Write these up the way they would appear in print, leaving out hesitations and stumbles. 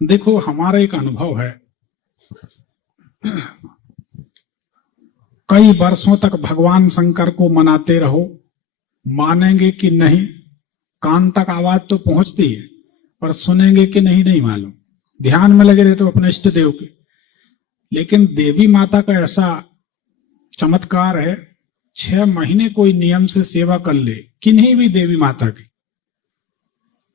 देखो, हमारा एक अनुभव है, कई वर्षों तक भगवान शंकर को मनाते रहो, मानेंगे कि नहीं, कान तक आवाज तो पहुंचती है, पर सुनेंगे कि नहीं नहीं मालूम। ध्यान में लगे रहते हो अपने इष्ट देव के। लेकिन देवी माता का ऐसा चमत्कार है, 6 महीने कोई नियम से सेवा कर ले, किन्हीं भी देवी माता की।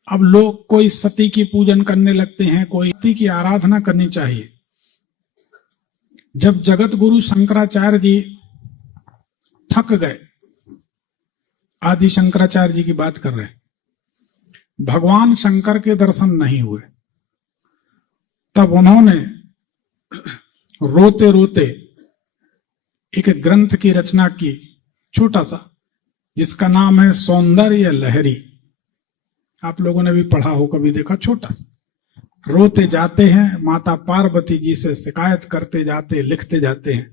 अब लोग कोई सती की पूजन करने लगते हैं, कोई सती की आराधना करनी चाहिए। जब जगत गुरु शंकराचार्य जी थक गए, आदि शंकराचार्य जी की बात कर रहे हैं, भगवान शंकर के दर्शन नहीं हुए, तब उन्होंने रोते रोते एक ग्रंथ की रचना की, छोटा सा, जिसका नाम है सौंदर्य लहरी। आप लोगों ने भी पढ़ा हो, कभी देखा, छोटा सा। रोते जाते हैं, माता पार्वती जी से शिकायत करते जाते, लिखते जाते हैं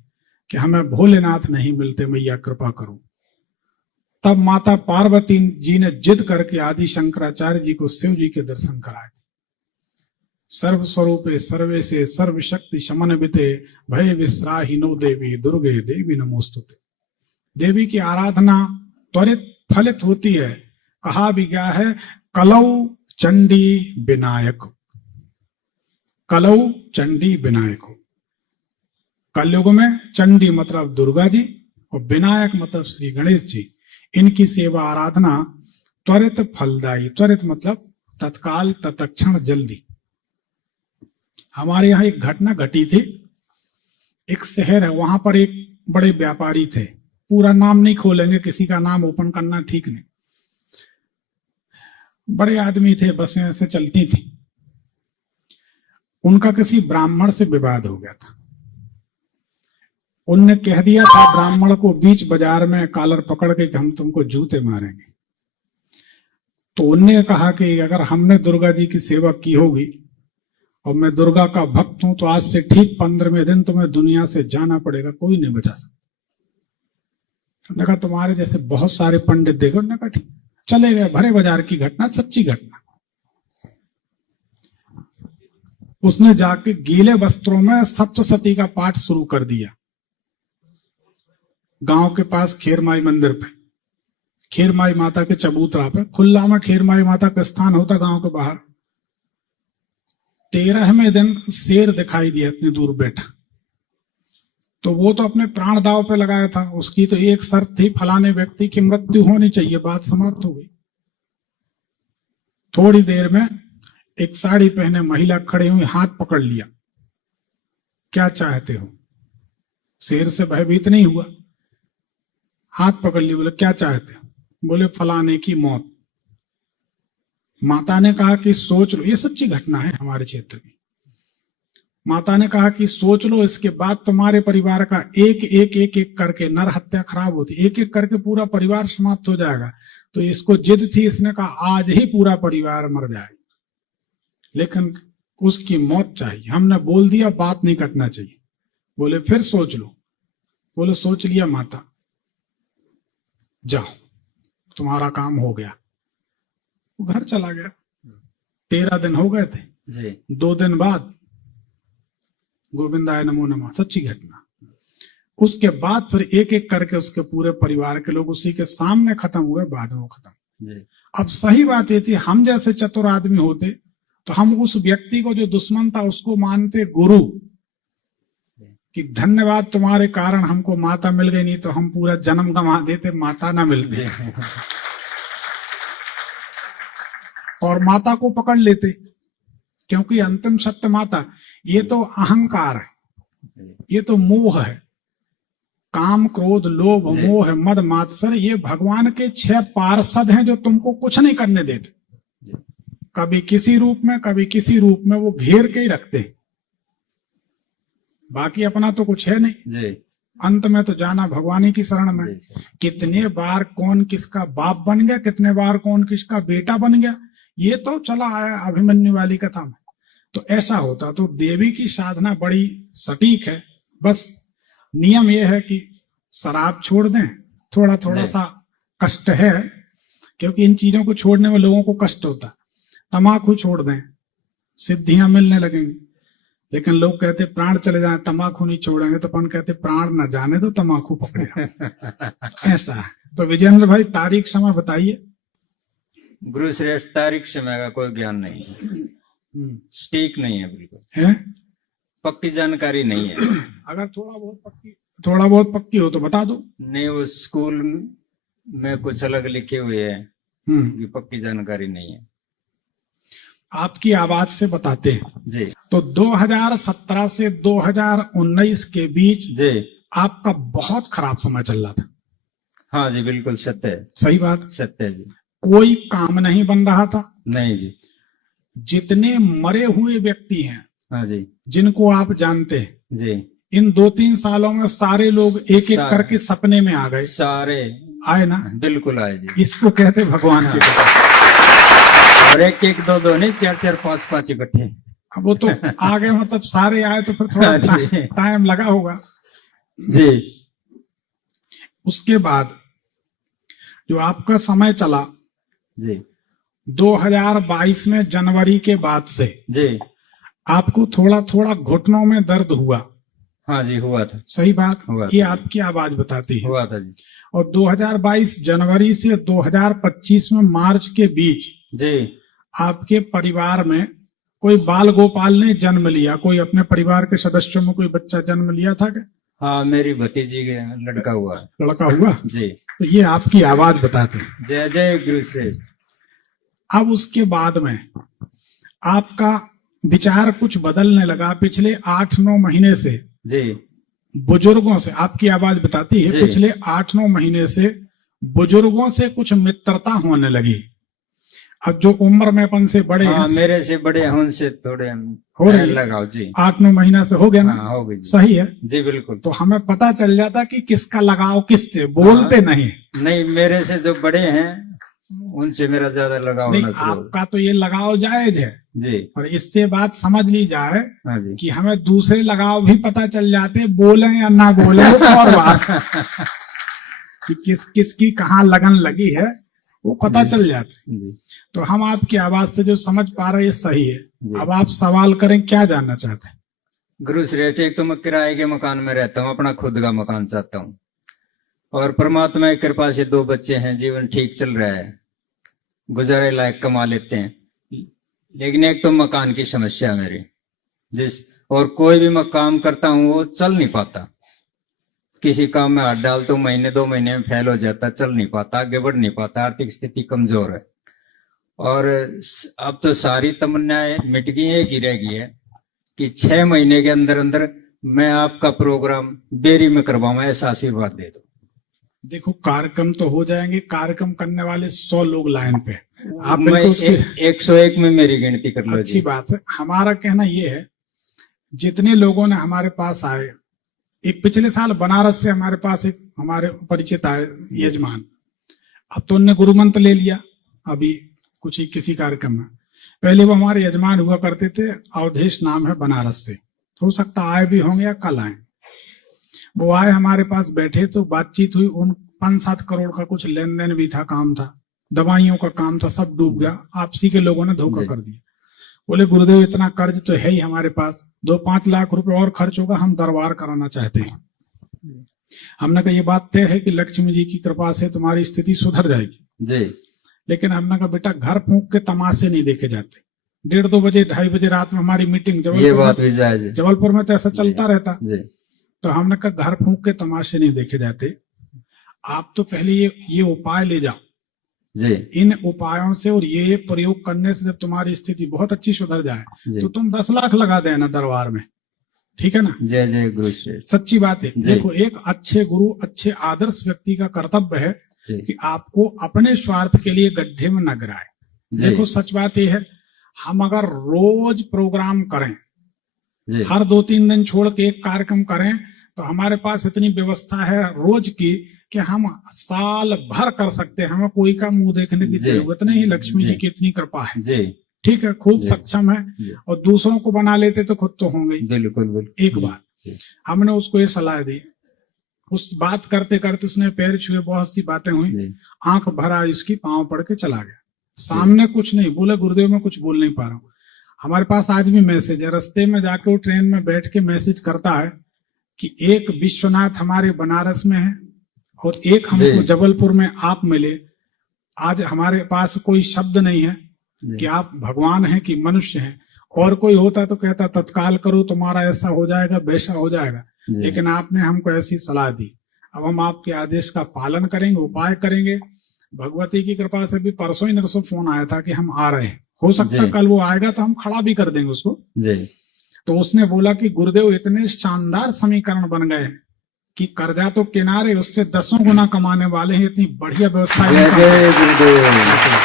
कि हमें भोलेनाथ नहीं मिलते, मैया कृपा करो। तब माता पार्वती जी ने जिद करके आदि शंकराचार्य जी को शिव जी के दर्शन कराए थे। सर्व स्वरूपे सर्वे से सर्व शक्ति समन्विते भय विश्राहिनो देवी दुर्गे देवी नमोस्तुते। देवी की आराधना त्वरित फलित होती है। कहा भी गया है, कलौ चंडी विनायक, कलौ चंडी विनायक। कलयुग में चंडी मतलब दुर्गा जी और विनायक मतलब श्री गणेश जी। इनकी सेवा आराधना त्वरित फलदायी, त्वरित मतलब तत्काल, तत्क्षण, जल्दी। हमारे यहाँ एक घटना घटी थी। एक शहर है, वहां पर एक बड़े व्यापारी थे, पूरा नाम नहीं खोलेंगे, किसी का नाम ओपन करना ठीक नहीं। बड़े आदमी थे, बसें ऐसे चलती थी। उनका किसी ब्राह्मण से विवाद हो गया था। उनने कह दिया था ब्राह्मण को बीच बाजार में कॉलर पकड़ के कि हम तुमको जूते मारेंगे। तो उनने कहा कि अगर हमने दुर्गा जी की सेवा की होगी और मैं दुर्गा का भक्त हूं, तो आज से ठीक 15वें दिन तुम्हें दुनिया से जाना पड़ेगा, कोई नहीं बचा सकता। उन्होंने कहा तुम्हारे जैसे बहुत सारे पंडित देखो। उन्होंने कहा ठीक। चले गए। भरे बाजार की घटना, सच्ची घटना। उसने जाके गीले वस्त्रों में सप्तशती का पाठ शुरू कर दिया। गांव के पास खेरमाई मंदिर पे, खेरमाई माता के चबूतरा पे, खुला में खेरमाई माता का स्थान होता गांव के बाहर। 13वें दिन शेर दिखाई दिया इतनी दूर बैठा। तो वो तो अपने प्राण दांव पे लगाया था। उसकी तो एक शर्त थी, फलाने व्यक्ति की मृत्यु होनी चाहिए। बात समाप्त हो गई। थोड़ी देर में एक साड़ी पहने महिला खड़ी हुई, हाथ पकड़ लिया। क्या चाहते हो? शेर से भयभीत नहीं हुआ, हाथ पकड़ लिया। बोले क्या चाहते हो? बोले फलाने की मौत। माता ने कहा कि सोच लो, ये सच्ची घटना है हमारे क्षेत्र की। माता ने कहा कि सोच लो, इसके बाद तुम्हारे परिवार का एक एक एक एक करके, नर हत्या खराब होती, एक एक करके पूरा परिवार समाप्त हो जाएगा। तो इसको जिद थी, इसने कहा आज ही पूरा परिवार मर जाए, लेकिन उसकी मौत चाहिए। हमने बोल दिया, बात नहीं कटना चाहिए। बोले फिर सोच लो। बोले सोच लिया माता, जाओ तुम्हारा काम हो गया। वो घर चला गया। 13 दिन हो गए थे जी। 2 दिन बाद गोविंदाय नमो नमः, सच्ची घटना। उसके बाद फिर एक एक करके उसके पूरे परिवार के लोग उसी के सामने खत्म हुए, बाद में खत्म। अब सही बात ये थी, हम जैसे चतुर आदमी होते तो हम उस व्यक्ति को जो दुश्मन था उसको मानते गुरु, कि धन्यवाद तुम्हारे कारण हमको माता मिल गई, नहीं तो हम पूरा जन्म गंवा देते, माता ना मिलते। और माता को पकड़ लेते, क्योंकि अंतिम सत्य माता। ये तो अहंकार है, ये तो मोह है। काम, क्रोध, लोभ, मोह, मद, मात्सर्य, ये भगवान के 6 पार्षद हैं जो तुमको कुछ नहीं करने देते। कभी किसी रूप में, कभी किसी रूप में वो घेर के ही रखते हैं। बाकी अपना तो कुछ है नहीं। अंत में तो जाना भगवान की शरण में। कितने बार कौन किसका बाप बन गया, कितने बार कौन किसका बेटा बन गया, ये तो चला आया अभिमन्यु वाली कथा में। तो ऐसा होता। तो देवी की साधना बड़ी सटीक है। बस नियम यह है कि शराब छोड़ दें। थोड़ा थोड़ा सा कष्ट है, क्योंकि इन चीजों को छोड़ने में लोगों को कष्ट होता। तम्बाकू छोड़ दें, सिद्धियां मिलने लगेंगी। लेकिन लोग कहते प्राण चले जाए तम्बाकू नहीं छोड़ेंगे, तो अपन कहते प्राण न जाने तो तम्बाकू पकड़ेगा। ऐसा है। तो विजेंद्र भाई तारीख समय बताइए। गुरु श्रेष्ठ, तारीख समय का कोई ज्ञान नहीं है, स्टीक नहीं है, बिल्कुल है, पक्की जानकारी नहीं है। अगर थोड़ा बहुत पक्की हो तो बता दो। नहीं, वो स्कूल में कुछ अलग लिखे हुए हैं, ये पक्की जानकारी नहीं है। आपकी आवाज से बताते हैं जी। तो 2017 से 2019 के बीच जी आपका बहुत खराब समय चल रहा था। हाँ जी, बिल्कुल सत्य है। सही बात, सत्य है जी। कोई काम नहीं बन रहा था। नहीं जी। जितने मरे हुए व्यक्ति हैं, हाँ जी, जिनको आप जानते हैं जी, इन 2-3 सालों में सारे लोग एक एक करके सपने में आ गए। सारे आए ना? बिल्कुल आए जी। इसको कहते भगवान की कृपा। और एक एक दो दो नहीं, 4-4 5-5 इकट्ठे। अब वो तो आ गए, मतलब सारे आए तो फिर थोड़ा टाइम लगा होगा जी। उसके बाद जो आपका समय चला जी 2022 में जनवरी के बाद से जी, आपको थोड़ा थोड़ा घुटनों में दर्द हुआ। हाँ जी, हुआ था। सही बात, हुआ ये था। आपकी आवाज बताती है। हुआ था जी। और 2022 जनवरी से 2025 में मार्च के बीच जी, आपके परिवार में कोई बाल गोपाल ने जन्म लिया? कोई अपने परिवार के सदस्यों में कोई बच्चा जन्म लिया था क्या? हाँ, मेरी भतीजी का लड़का हुआ। लड़का हुआ जी। तो ये आपकी आवाज बताते हैं। जय जय गुरु श्रेष्ठ। अब उसके बाद में आपका विचार कुछ बदलने लगा। पिछले 8-9 महीने से जी, बुजुर्गों से, आपकी आवाज बताती है, पिछले 8-9 महीने से बुजुर्गों से कुछ मित्रता होने लगी। अब जो उम्र में अपन से बड़े हैं, मेरे से बड़े हैं, उनसे थोड़े हो रही लगाओ जी। 8-9 महीना से हो गया ना? हो गई। सही है जी, बिल्कुल। तो हमें पता चल जाता कि किसका लगाव किससे, बोलते नहीं, मेरे से जो बड़े हैं उनसे मेरा ज्यादा लगाव नहीं। आपका तो ये लगाव जायज है जी, और इससे बात समझ ली जाए कि हमें दूसरे लगाव भी पता चल जाते, बोले या ना बोले और बात कि किसकी कहाँ लगन लगी है वो पता चल जाते। तो हम आपकी आवाज से जो समझ पा रहे हैं सही है। अब आप सवाल करें, क्या जानना चाहते हैं? गुरु श्रेष्ठ, एक तो मैं किराए के मकान में रहता हूँ, अपना खुद का मकान चाहता हूँ, और परमात्मा की कृपा से 2 बच्चे हैं, जीवन ठीक चल रहा है, गुजारे लायक कमा लेते हैं। लेकिन एक तो मकान की समस्या है मेरी, और कोई भी मैं काम करता हूँ वो चल नहीं पाता। किसी काम में हाथ डाल तो महीने 2 महीने में फेल हो जाता, चल नहीं पाता, आगे बढ़ नहीं पाता, आर्थिक स्थिति कमजोर है। और अब तो सारी तमन्नाएं मिट गई, एक ही रह गई है कि 6 महीने के अंदर अंदर मैं आपका प्रोग्राम बेरी में करवाऊं, ऐसा आशीर्वाद दे दो। देखो, कार्यक्रम तो हो जाएंगे, कार्यक्रम करने वाले 100 लोग लाइन पे, आप 101 में मेरी गिनती कर लो। अच्छी बात है। हमारा कहना ये है, जितने लोगों ने हमारे पास आए, एक पिछले साल बनारस से हमारे पास एक हमारे परिचित आए यजमान, अब तो उनने गुरु मंत्र ले लिया अभी कुछ ही किसी कार्यक्रम में। पहले वो हमारे यजमान हुआ करते थे, अवधेश नाम है, बनारस से, हो सकता आए भी होंगे या कल आए। वो आए, हमारे पास बैठे तो बातचीत हुई। उन 5-7 करोड़ का कुछ लेन देन भी था, काम था, दवाइयों का काम था, सब डूब गया। आपसी के लोगों ने धोखा कर दिया। बोले गुरुदेव इतना कर्ज तो है ही हमारे पास, 2-5 लाख रुपए और खर्च होगा, हम दरबार कराना चाहते हैं। हमने कहा ये बात तय है कि लक्ष्मी जी की कृपा से तुम्हारी स्थिति सुधर जाएगी जी। लेकिन हमने कहा बेटा, घर फूंक के तमाशे नहीं देखे जाते। 1:30 बजे 2:30 बजे रात में हमारी मीटिंग जबलपुर में तो ऐसा चलता रहता। तो हमने कहा घर फूंक के तमाशे नहीं देखे जाते, आप तो पहले ये उपाय ले जाओ जी। इन उपायों से और ये प्रयोग करने से जब तुम्हारी स्थिति बहुत अच्छी सुधर जाए तो तुम 10 लाख लगा देना दरबार में, ठीक है ना? जय जय गुरु। सच्ची बात है। देखो, एक अच्छे गुरु, अच्छे आदर्श व्यक्ति का कर्तव्य है कि आपको अपने स्वार्थ के लिए गड्ढे में न गिराए। देखो, सच बात यह है, हम अगर रोज प्रोग्राम करें, हर 2-3 दिन छोड़ के एक कार्यक्रम करें, तो हमारे पास इतनी व्यवस्था है रोज की कि हम साल भर कर सकते हैं। हमें कोई का मुंह देखने की जरूरत नहीं। लक्ष्मी जी की इतनी कृपा है जी। ठीक है, खूब सक्षम है, और दूसरों को बना लेते तो खुद तो होंगे। बिल्कुल। एक बार हमने उसको ये सलाह दी, उस बात करते करते उसने पैर छुए, बहुत सी बातें हुई, आंख भरा, इसकी पांव पड़ के चला गया। सामने कुछ नहीं बोले, गुरुदेव मैं कुछ बोल नहीं पा रहा हूँ। हमारे पास आज भी मैसेज है, रास्ते में जाके वो ट्रेन में बैठ के मैसेज करता है कि एक विश्वनाथ हमारे बनारस में है और एक हमको जी। जबलपुर में आप मिले। आज हमारे पास कोई शब्द नहीं है जी। कि आप भगवान हैं कि मनुष्य हैं। और कोई होता तो कहता तत्काल करो, तुम्हारा ऐसा हो जाएगा वैसा हो जाएगा, जी। लेकिन आपने हमको ऐसी सलाह दी। अब हम आपके आदेश का पालन करेंगे, उपाय करेंगे। भगवती की कृपा से भी परसों ही नरसों फोन आया था कि हम आ रहे हैं, हो सकता है जी। कल वो आएगा तो हम खड़ा भी कर देंगे उसको। जी। तो उसने बोला कि गुरुदेव इतने शानदार समीकरण बन गए कि कर्जा तो किनारे, उससे 10 गुना कमाने वाले हैं। इतनी बढ़िया व्यवस्था है जय इनका। जय गुरुदेव।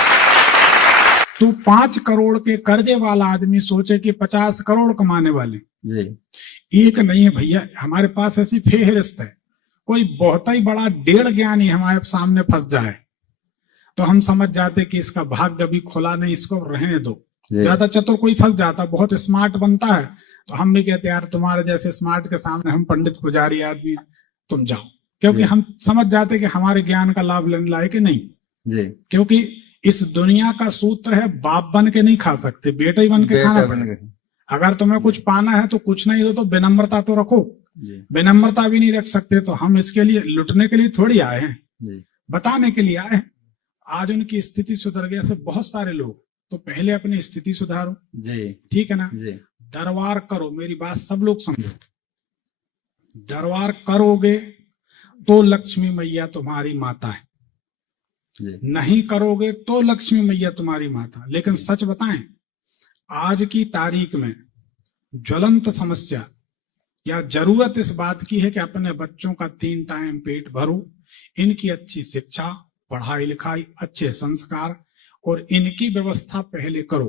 तू 5 करोड़ के कर्जे वाला आदमी सोचे कि 50 करोड़ कमाने वाले। जी। एक नहीं है भैया, हमारे पास ऐसी फेहरिस्त है। कोई बहुत ही बड़ा 1.5 ज्ञानी हमारे सामने फंस जाए तो हम समझ जाते कि इसका भाग्य अभी खुला नहीं, इसको रहने दो। जी। ज्यादा चतुर कोई फंस जाता, बहुत स्मार्ट बनता है, तो हम भी कहते यार तुम्हारे जैसे स्मार्ट के सामने हम पंडित पुजारी आदमी, तुम जाओ। क्योंकि जी। हम समझ जाते कि हमारे ज्ञान का लाभ लेने लायक कि नहीं। जी। क्योंकि इस दुनिया का सूत्र है, बाप बन के नहीं खा सकते, बेटा ही बन के खाना बेटा बन पड़ेगा। गए। अगर तुम्हें कुछ पाना है तो कुछ नहीं दो तो विनम्रता तो रखो। जी। विनम्रता भी नहीं रख सकते तो हम इसके लिए लुटने के लिए थोड़ी आए हैं, जी। बताने के लिए आए हैं। आज उनकी स्थिति सुधर गई, ऐसे बहुत सारे लोग। तो पहले अपनी स्थिति सुधारो, जी। ठीक है ना। जी। दरबार करो, मेरी बात सब लोग समझो। दरबार करोगे तो लक्ष्मी मैया तुम्हारी माता है, जी। नहीं करोगे तो लक्ष्मी मैया तुम्हारी माता। लेकिन सच बताएं, आज की तारीख में ज्वलंत समस्या या जरूरत इस बात की है कि अपने बच्चों का 3 टाइम पेट भरो, इनकी अच्छी शिक्षा, पढ़ाई लिखाई, अच्छे संस्कार और इनकी व्यवस्था पहले करो।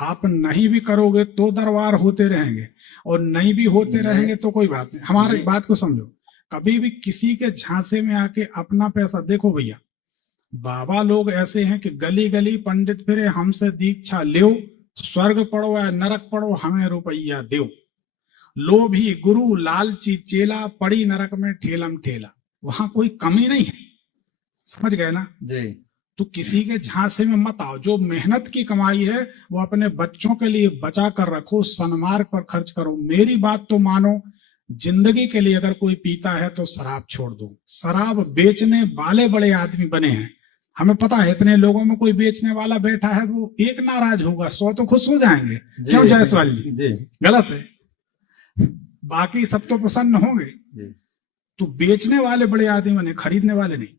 आप नहीं भी करोगे तो दरबार होते रहेंगे, और नहीं भी होते रहेंगे तो कोई बात नहीं। हमारी जी। बात को समझो, कभी भी किसी के झांसे में आके अपना पैसा, देखो भैया बाबा लोग ऐसे हैं कि गली गली पंडित फिरे, हमसे दीक्षा लो, स्वर्ग पढ़ो या नरक पढ़ो, हमें रुपया दो। लोभी गुरु लालची चेला, पड़ी नरक में ठेलम ठेला। वहां कोई कमी नहीं है, समझ गए ना। जी। तो किसी के झांसे में मत आओ। जो मेहनत की कमाई है वो अपने बच्चों के लिए बचा कर रखो, सन्मार्ग पर खर्च करो। मेरी बात तो मानो, जिंदगी के लिए अगर कोई पीता है तो शराब छोड़ दो। शराब बेचने वाले बड़े आदमी बने हैं, हमें पता है। इतने लोगों में कोई बेचने वाला बैठा है तो एक नाराज होगा, 100 तो खुश हो जाएंगे। जी। क्यों जायसवाल जी? जी। गलत है, बाकी सब तो प्रसन्न होंगे। जी। तो बेचने वाले बड़े आदमी बने, खरीदने वाले नहीं।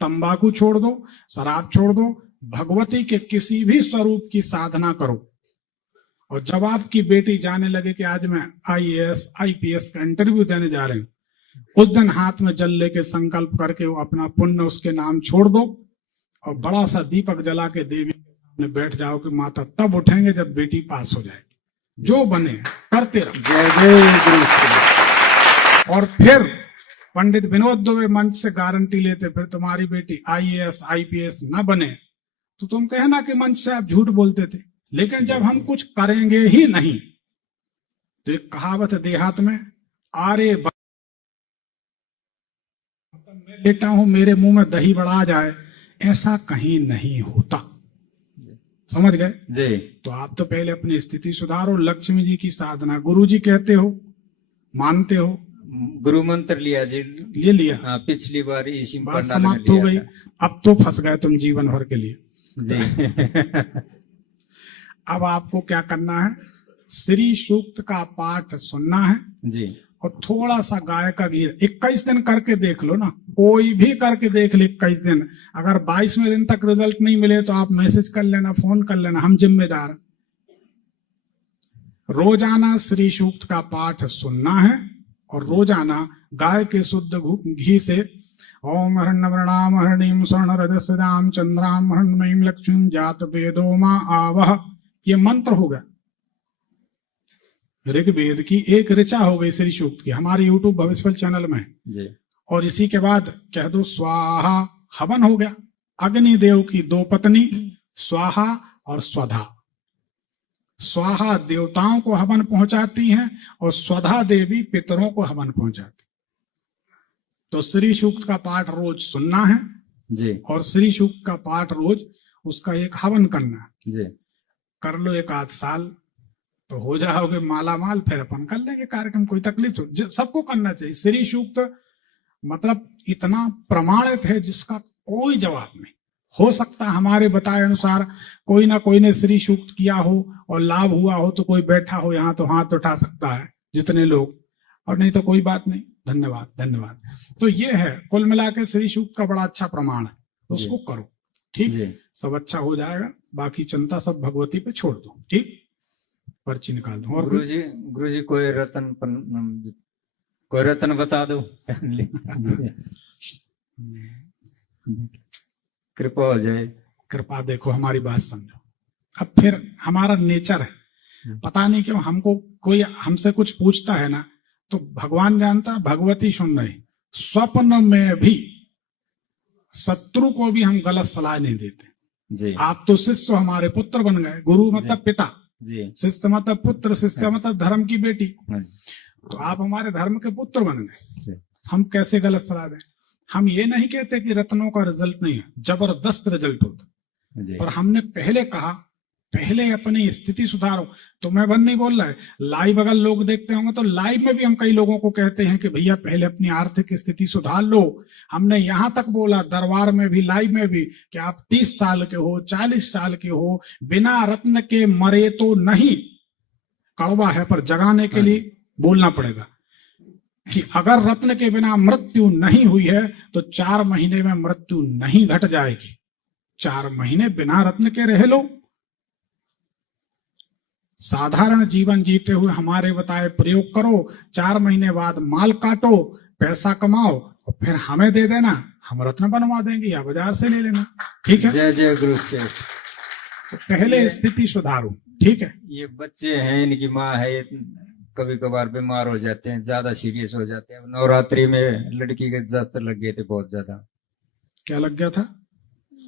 तंबाकू छोड़ दो, शराब छोड़ दो, भगवती के किसी भी स्वरूप की साधना करो। और जब आपकी बेटी जाने लगे कि आज मैं IAS IPS का इंटरव्यू देने जा रहे हूं, उस दिन हाथ में जल लेके संकल्प करके वो अपना पुण्य उसके नाम छोड़ दो और बड़ा सा दीपक जला के देवी के सामने बैठ जाओ कि माता तब उठेंगे जब बेटी पास हो जाएगी। जो बने करते रहो। जय जय गुरु। और फिर पंडित विनोद दुबे मंच से गारंटी लेते, फिर तुम्हारी बेटी IAS IPS ना बने तो तुम कहना कि मंच से आप झूठ बोलते थे। लेकिन जब हम कुछ करेंगे ही नहीं, तो एक कहावत है देहात में, आरे मैं लेटा हूं मेरे मुंह में दही बढ़ा जाए, ऐसा कहीं नहीं होता। समझ गए? जी। तो आप तो पहले अपनी स्थिति सुधारो, लक्ष्मी जी की साधना, गुरु जी कहते हो, मानते हो, गुरु मंत्र लिया जी। ले लिया, हाँ, पिछली बार इसी बात पंडाल में समाप्त हो लिया गई। था। अब तो फंस गए तुम जीवन भर के लिए। जी। अब आपको क्या करना है, श्री सूक्त का पाठ सुनना है जी। और थोड़ा सा गाय का घी 21 दिन करके देख लो ना, कोई भी करके देख ले 21 दिन। अगर 22वें दिन तक रिजल्ट नहीं मिले तो आप मैसेज कर लेना, फोन कर लेना, हम जिम्मेदार। रोजाना श्री सूक्त का पाठ सुनना है और रोजाना गाय के शुद्ध घी से ओम हरणवरणाम हरणीम स्वर्ण रजस्दाम चंद्राम हरणमयीम लक्ष्मी जात वेदो मा आवह, ये मंत्र होगा। ऋग्वेद की एक ऋचा हो गई श्री सूक्त की, हमारे YouTube भविष्यफल चैनल में। जी। और इसी के बाद कह दो स्वाहा, हवन हो गया। अग्निदेव की 2 पत्नी स्वाहा और स्वधा। स्वाहा देवताओं को हवन पहुंचाती हैं और स्वधा देवी पितरों को हवन पहुंचाती। तो श्री सूक्त का पाठ रोज सुनना है जी। और श्री सूक्त का पाठ रोज उसका एक हवन करना है। जी। कर लो 1 आध साल तो हो जाओगे माला माल, फिर अपन कर लेंगे कार्यक्रम, कोई तकलीफ तो सबको करना चाहिए। श्री सूक्त मतलब इतना प्रमाणित है जिसका कोई जवाब नहीं। हो सकता है हमारे बताए अनुसार कोई ना कोई ने श्री सूक्त किया हो और लाभ हुआ हो, तो कोई बैठा हो यहाँ तो हाथ उठा सकता है जितने लोग, और नहीं तो कोई बात नहीं। धन्यवाद धन्यवाद। तो ये है कुल मिला के श्री सूक्त का बड़ा अच्छा प्रमाण है, उसको करो, ठीक, सब अच्छा हो जाएगा। बाकी चिंता सब भगवती पे छोड़ दो, ठीक। पर्ची निकाल दो। और गुरुजी कोई रतन बता दो कृपा हो जाए। कृपा देखो हमारी बात समझो। अब फिर हमारा नेचर है, पता नहीं क्यों हमको कोई हमसे कुछ पूछता है ना तो भगवान जानता, भगवती सुन रही, स्वप्न में भी शत्रु को भी हम गलत सलाह नहीं देते जी। आप तो शिष्य हमारे पुत्र बन गए, गुरु मतलब पिता जी, शिष्य मतलब पुत्र, शिष्य मतलब धर्म की बेटी, तो आप हमारे धर्म के पुत्र बन गए, हम कैसे गलत सलाह दें। हम ये नहीं कहते कि रत्नों का रिजल्ट नहीं है, जबरदस्त रिजल्ट होता, पर हमने पहले कहा पहले अपनी स्थिति सुधारो। तो मैं बन नहीं बोल रहा है, लाइव अगर लोग देखते होंगे तो लाइव में भी हम कई लोगों को कहते हैं कि भैया पहले अपनी आर्थिक स्थिति सुधार लो। हमने यहां तक बोला दरबार में भी लाइव में भी कि आप 30 साल के हो 40 साल के हो, बिना रत्न के मरे तो नहीं। कड़वा है पर जगाने के लिए बोलना पड़ेगा कि अगर रत्न के बिना मृत्यु नहीं हुई है तो 4 महीने में मृत्यु नहीं घट जाएगी। 4 महीने बिना रत्न के रह लो, साधारण जीवन जीते हुए हमारे बताए प्रयोग करो, 4 महीने बाद माल काटो, पैसा कमाओ और फिर हमें दे देना, हम रत्न बनवा देंगे या बाजार से ले लेना, ठीक है। जय जय गुरु से। पहले स्थिति सुधारो, ठीक है। ये बच्चे हैं, इनकी माँ है, कभी कभार बीमार हो जाते हैं, ज्यादा सीरियस हो जाते हैं। नवरात्रि में लड़की के दस्त लग गए थे बहुत ज्यादा। क्या लग गया था?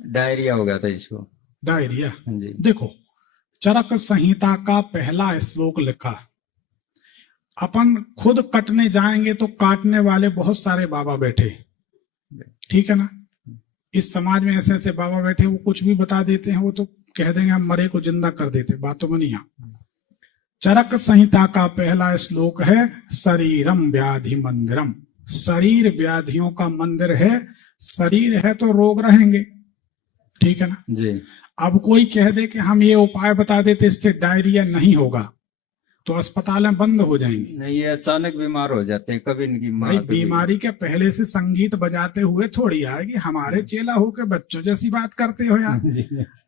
डायरिया हो गया था इसको। डायरिया जी। देखो चरक संहिता का पहला श्लोक लिखा, अपन खुद कटने जाएंगे तो काटने वाले बहुत सारे बाबा बैठे, ठीक है ना। इस समाज में ऐसे ऐसे बाबा बैठे, वो कुछ भी बता देते हैं, वो तो कह देंगे हम मरे को जिंदा कर देते, बातों में नहीं आ। चरक संहिता का पहला श्लोक है शरीरम व्याधि मंदिरम। शरीर व्याधियों का मंदिर है, शरीर है तो रोग रहेंगे, ठीक है ना जी। अब कोई कह दे कि हम ये उपाय बता देते इससे डायरिया नहीं होगा, तो अस्पतालें बंद हो जाएंगी। नहीं, ये अचानक बीमार हो जाते हैं, कभी इनकी भाई बीमारी के पहले से संगीत बजाते हुए थोड़ी आएगी। हमारे चेला होके बच्चों जैसी बात करते हो यार,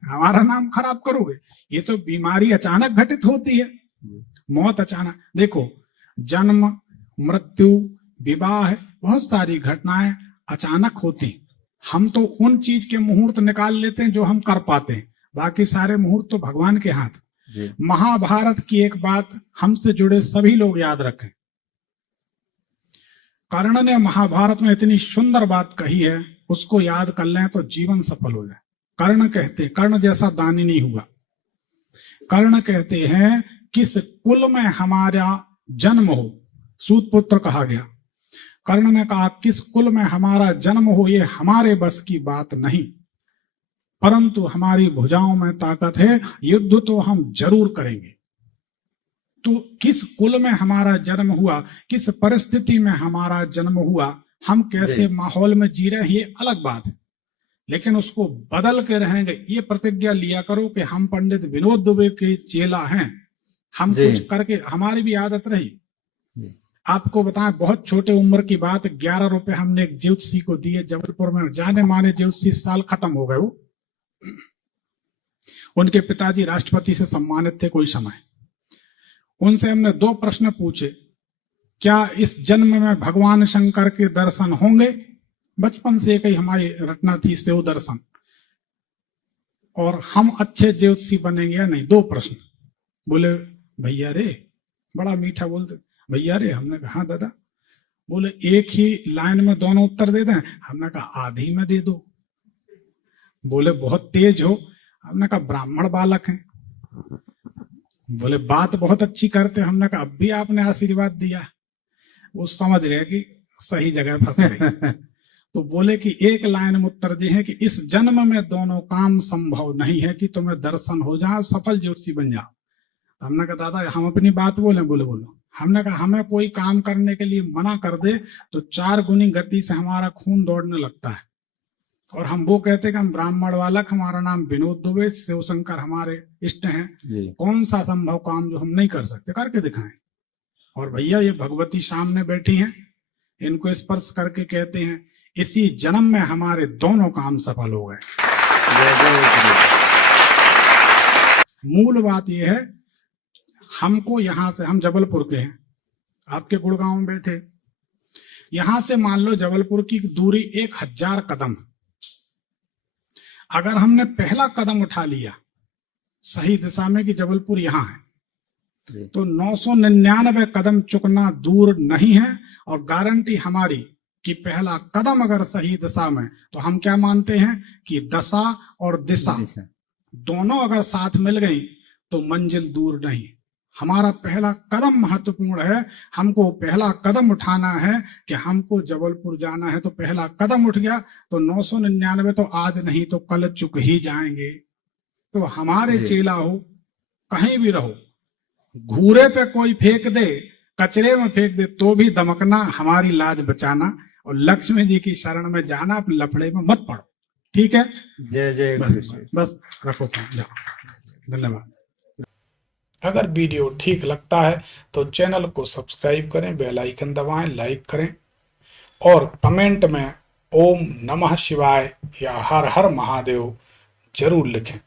हमारा नाम खराब करोगे। ये तो बीमारी अचानक घटित होती है, मौत अचानक। देखो जन्म मृत्यु विवाह बहुत सारी घटनाएं अचानक होती। हम तो उन चीज के मुहूर्त निकाल लेते हैं जो हम कर पाते हैं, बाकी सारे मुहूर्त तो भगवान के हाथ। महाभारत की एक बात हमसे जुड़े सभी लोग याद रखें, कर्ण ने महाभारत में इतनी सुंदर बात कही है, उसको याद कर लें तो जीवन सफल हो जाए। कर्ण कहते, कर्ण जैसा दानी नहीं हुआ। कर्ण कहते हैं किस कुल में हमारा जन्म हो, सूत पुत्र कहा गया। कर्ण ने कहा किस कुल में हमारा जन्म हो ये हमारे बस की बात नहीं, परंतु हमारी भुजाओं में ताकत है, युद्ध तो हम जरूर करेंगे। तो किस कुल में हमारा जन्म हुआ, किस परिस्थिति में हमारा जन्म हुआ, हम कैसे माहौल में जी रहे हैं, ये अलग बात है, लेकिन उसको बदल के रहेंगे। ये प्रतिज्ञा लिया करो कि हम पंडित विनोद दुबे के चेला हैं, हम कुछ करके, हमारी भी आदत रही। आपको बताएं बहुत छोटे उम्र की बात, 11 रुपए हमने एक ज्योतिषी को दिए जबलपुर में, जाने माने ज्योतिषी, साल खत्म हो गए वो। उनके पिताजी राष्ट्रपति से सम्मानित थे कोई समय। उनसे हमने 2 प्रश्न पूछे, क्या इस जन्म में भगवान शंकर के दर्शन होंगे? बचपन से एक ही हमारी रटना थी, शिव दर्शन। और हम अच्छे ज्योतिषी बनेंगे या नहीं, 2 प्रश्न। बोले भैया रे, बड़ा मीठा बोलते, भैया रे। हमने कहा हाँ दादा। बोले एक ही लाइन में दोनों उत्तर दे दें? हमने कहा आधी में दे दो। बोले बहुत तेज हो। हमने कहा ब्राह्मण बालक हैं। बोले बात बहुत अच्छी करते। हमने कहा अब भी आपने आशीर्वाद दिया। वो समझ गए कि सही जगह फंस गए। तो बोले कि एक लाइन में उत्तर दिए है कि इस जन्म में दोनों काम संभव नहीं है कि तुम्हें दर्शन हो जाए, सफल ज्योतिषी बन जाओ। हमने कहा दादा हम अपनी बात बोले, बोले बोलो। हमने कहा हमें कोई काम करने के लिए मना कर दे तो 4 गुनी गति से हमारा खून दौड़ने लगता है, और हम वो कहते कि हम ब्राह्मण बालक, हमारा नाम विनोद दुबे, शिव शंकर हमारे इष्ट हैं, कौन सा संभव काम जो हम नहीं कर सकते, करके दिखाएं। और भैया ये भगवती सामने बैठी हैं, इनको स्पर्श करके कहते हैं इसी जन्म में हमारे दोनों काम सफल हो गए। मूल बात यह है, हमको यहां से, हम जबलपुर के हैं, आपके गुड़गांव में बैठे, यहां से मान लो जबलपुर की दूरी 1000 कदम। अगर हमने पहला कदम उठा लिया सही दिशा में कि जबलपुर यहां है, तो 999 कदम चुकना दूर नहीं है। और गारंटी हमारी कि पहला कदम अगर सही दिशा में, तो हम क्या मानते हैं कि दशा और दिशा दोनों अगर साथ मिल गई तो मंजिल दूर नहीं। हमारा पहला कदम महत्वपूर्ण है, हमको पहला कदम उठाना है कि हमको जबलपुर जाना है। तो पहला कदम उठ गया तो 999 तो आज नहीं तो कल चुक ही जाएंगे। तो हमारे चेला हो, कहीं भी रहो, घूरे पे कोई फेंक दे, कचरे में फेंक दे, तो भी दमकना, हमारी लाज बचाना, और लक्ष्मी जी की शरण में जाना, आप लफड़े में मत पड़ो। ठीक है, जय जय। बस रखो, धन्यवाद। अगर वीडियो ठीक लगता है तो चैनल को सब्सक्राइब करें, बेल आइकन दबाएं, लाइक करें, और कमेंट में ओम नमः शिवाय या हर हर महादेव जरूर लिखें।